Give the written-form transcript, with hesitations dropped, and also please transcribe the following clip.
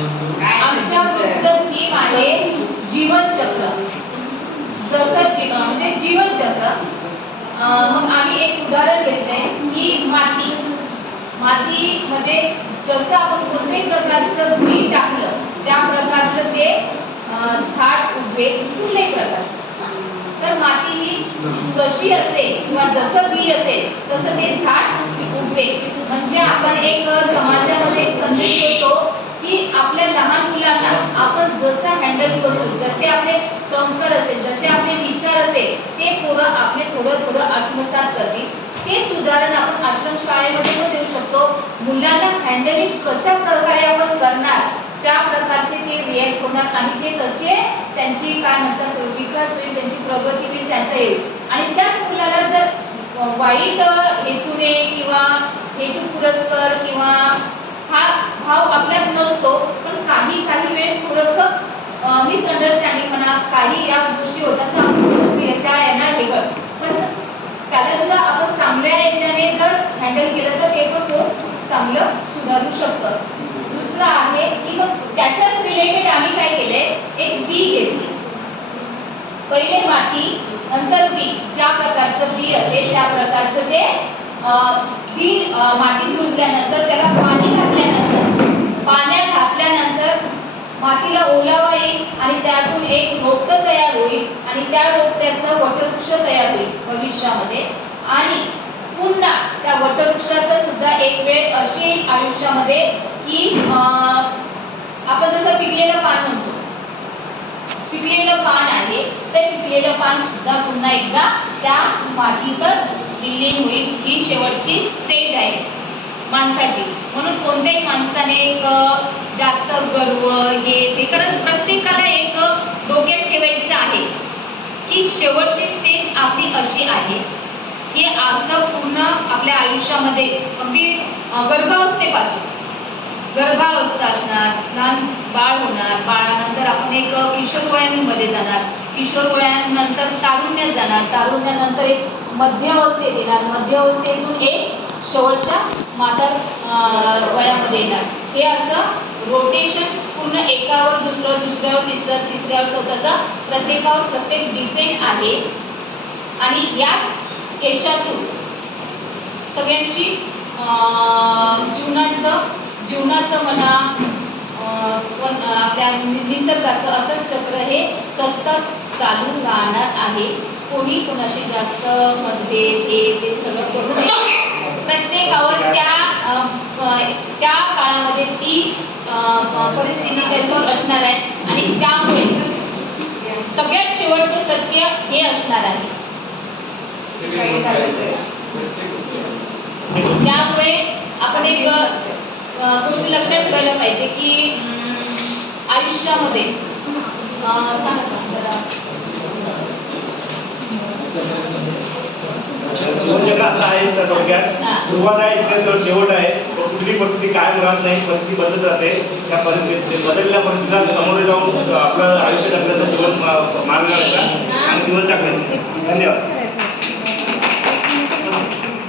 आमच्या पुढचं थीम आहे जीवनचक्र. जसं म्हणजे जीवनचक्र. मग आम्ही एक उदाहरण घेतलंय की माती म्हणजे जसं आपण कोणत्याही प्रकारचं बी टाकलं त्या प्रकारचं ते झाड उगवेल कुठल्याही प्रकारचं. तर माती ही जशी असेल किंवा जसं बी असेल तसं ते झाड उगवेल. म्हणजे आपण एक समाजामध्ये एक संदेश देतो की आपल्या लहान मुलांना आपण जसं हँडल करू, जसे आपले संस्कार असेल, जसे आपले विचार असेल, ते पोरं आपले थोडं आत्मसात करतील. तेच उदाहरण आपण आश्रमशाळेमध्ये पण देऊ शकतो. मुलांना हँडलिंग कशा प्रकारे आपण करणार त्या प्रकारचे ते रिॲक्ट होणार आणि ते तसे त्यांची काय म्हणतात विकास होईल, त्यांची प्रगती होईल, त्यांचा येईल. आणि त्याच मुलाला जर वाईट हेतूने किंवा हेतू पुरस्कार किंवा हा भाव आपल्यात नसतो, पण काही वेळेस थोडंसं मिसअंडरस्टँडिंग म्हणा, काही या गोष्टी होतात तर आपण त्या यांना हे कर, पण त्याला सुद्धा आपण चांगल्या याच्याने जर हँडल केलं तर ते पण खूप चांगलं सुधारू शकतं. दुसरं आहे की मग त्याच्याच रिलेटेड आम्ही काय केलंय, एक बी घेतली. पहिले माती नंतर बी, ज्या प्रकारचं बी असेल त्या प्रकारचं ते बी मातीत रुजल्यानंतर त्याला पाणी घातल्यानंतर, पाण्यात घातल्यानंतर मातीला ओलावा येईल आणि त्यातून एक रोपटं तयार होईल आणि त्या रोपट्याचं वटवृक्ष तयार होईल भविष्यामध्ये. आणि पुन्हा त्या वटवृक्षाचं सुद्धा एक वेळ अशी येईल आयुष्यामध्ये की आपण जसं पिकलेलं पान म्हणतो, पिकलेलं पान आहे ते पिकलेलं पान सुद्धा पुन्हा एकदा त्या मातीतच विलीन होईल. ही शेवटची स्टेज आहे माणसाची. म्हणून कोणत्याही माणसाने जास्त गर्व हे ते, कारण प्रत्येकाला एक डोक्यात ठेवायचं आहे की शेवटची स्टेज आपली अशी आहे की असं पूर्ण आपल्या आयुष्यामध्ये अगदी गर्भावस्थेपासून, गर्भावस्था असणार, लहान बाळ होणार, बाळानंतर आपण एक किशोर वयामध्ये जाणार, किशोर वयानंतर तारुण्यात जाणार, तारुण्यानंतर एक मध्यावस्थेत येणार, मध्यावस्थेतून एक शेवटच्या म्हातार वयामध्ये येणार. हे असं रोटेशन पूर्ण एकावर दुसऱ्यावर तिसऱ्यावर चौथ्याचं प्रत्येकावर प्रत्येक डिपेंड आहे. आणि याच याच्यातून सगळ्यांची जीवनाचं म्हणा पण आपल्या निसर्गाचं असं चक्र हे सतत चालू राहणार आहे. कोणी कोणाशी जास्त मतभेद हे ते सगळं करू नये. प्रत्येकावर त्या काळामध्ये ती परिस्थिती त्याच्यावर असणार आहे आणि त्यामुळे सगळ्यात शेवटचं सत्य हे असणार आहे. त्यामुळे आपण एक गोष्ट लक्षात ठेवायला पाहिजे की आयुष्यामध्ये जीवनचक्र असं आहे तर थोडक्यात सुरुवात आहे तिथे शेवट आहे. कुठली परिस्थिती कायम राहत नाही, परिस्थिती बदलत राहते. त्या बदललेल्या परिस्थितीला समोर जाऊन आपलं आयुष्य टाकण्याचा जीवन मार्ग काढायचा आणि जीवन टाकण्याचा. धन्यवाद.